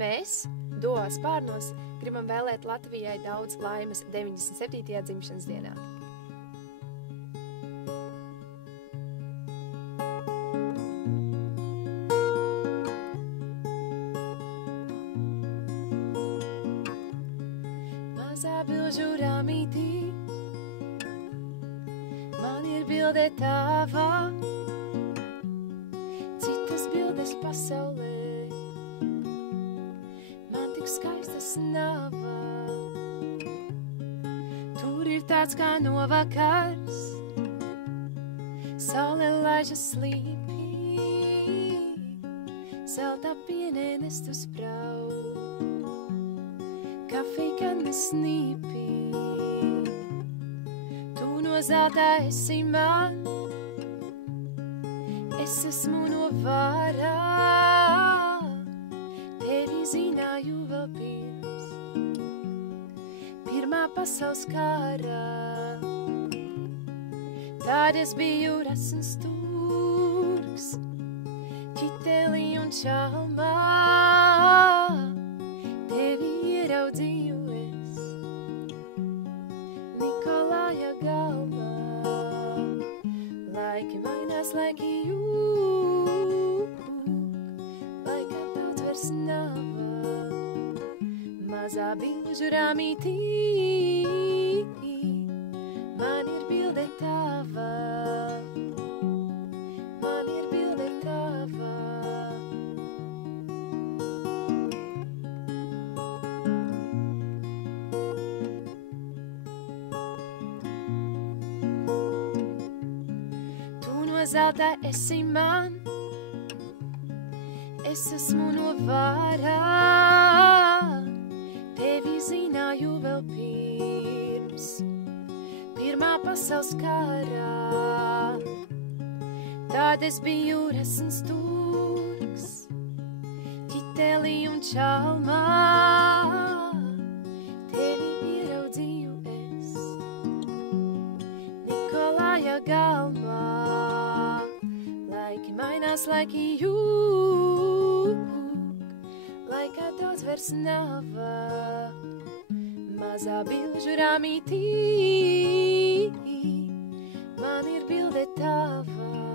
Mēs, Duo Spārnos, gribam vēlēt Latvijai daudz laimes 97. dzimšanas dienā. Mazā bilžu rāmītī, man ir bilde tava, citas bildes pasaulē, man tik skaistas nava. Tur ir tāds kā novakars, saule laižas slīpī, zelta pienē nestu sprau, kafija nesnīpī. Tu no zelta esi man, es esmu no vārā, tevi zināju vēl pirmā pasaules kārā. Tad es biju rasns turks, ķitelī un čalmā, tevi ieraudzīju es Nikolāja galvā. Laiki mainās, laiki jūk, laikā daudz vairs nava, mazā bilžu rāmītī, man ir bilde tava, man ir bilde tava. Tu no zelta esi man, es esmu no vārā, tevi zināju vēl pirmā pasaules kārā. Tad es biju rasns turks, ķitelī un čalmā, tevi ieraudzīju es Nikolāja galvā. Laiki mainās, laiki jūk, laikā daudz vairs nava, mazā bilžu rāmītī, man ir bilde tava.